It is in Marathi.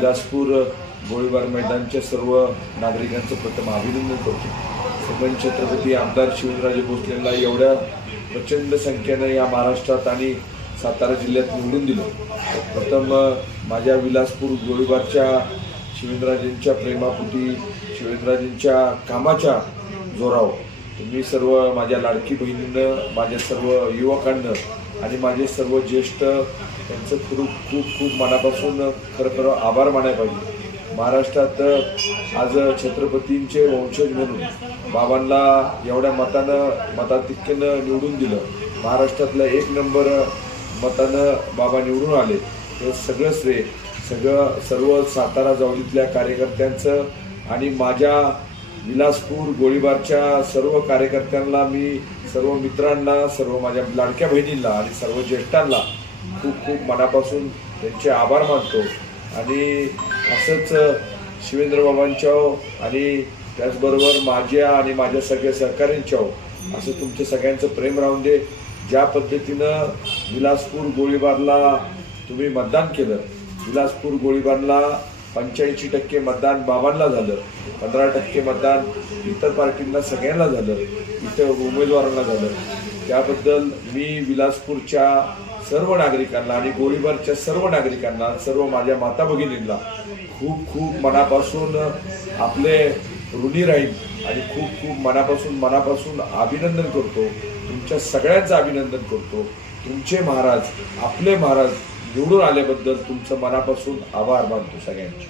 विलासपूर गोळीबार मैदानच्या सर्व नागरिकांचं प्रथम अभिनंदन करतो. संबंध छत्रपती आमदार शिवराजे भोसलेंना एवढ्या प्रचंड संख्येनं या महाराष्ट्रात आणि सातारा जिल्ह्यात निवडून दिलं. प्रथम माझ्या विलासपूर गोळीबारच्या शिवेंद्रराजेंच्या प्रेमापोटी शिवेंद्रराजेंच्या कामाच्या जोरावर तुम्ही सर्व माझ्या लाडकी बहिणीनं माझ्या सर्व युवकांना आणि माझे सर्व ज्येष्ठ त्यांचं खूप खूप खूप मनापासून खरं खरं आभार मानायला पाहिजे. महाराष्ट्रात आज छत्रपतींचे वंशज म्हणून बाबांना एवढ्या मतानं मताधिक्यानं निवडून दिलं. महाराष्ट्रातलं एक नंबर मतानं बाबा निवडून आले. तर सगळं श्रेय सगळं सर्व सातारा जावलीतल्या कार्यकर्त्यांचं आणि माझ्या विलासपूर गोळीबारच्या सर्व कार्यकर्त्यांना मी सर्व मित्रांना सर्व माझ्या लाडक्या बहिणींना आणि सर्व ज्येष्ठांना खूप खूप मनापासून त्यांचे आभार मानतो. आणि असंच शिवेंद्र बाबांच्या हो, आणि त्याचबरोबर माझ्या आणि माझ्या सगळ्या सहकाऱ्यांच्या हो, असं तुमच्या सगळ्यांचं प्रेम राहून दे. ज्या पद्धतीनं विलासपूर गोळीबारला तुम्ही मतदान केलं विलासपूर गोळीबारला पंच्याऐंशी टक्के मतदान बाबांना झालं पंधरा टक्के मतदान इतर पार्टींना सगळ्यांना झालं इतर उमेदवारांना झालं. त्याबद्दल मी विलासपूरच्या सर्व नागरिकांना आणि गोळीबारच्या सर्व नागरिकांना सर्व माझ्या माता भगिनींना खूप खूप मनापासून आपले ऋणी राहील आणि खूप खूप मनापासून मनापासून अभिनंदन करतो. तुमच्या सगळ्यांचं अभिनंदन करतो. तुमचे महाराज आपले महाराज निवडून आल्याबद्दल तुमचं मनापासून आभार मानतो सगळ्यांचे.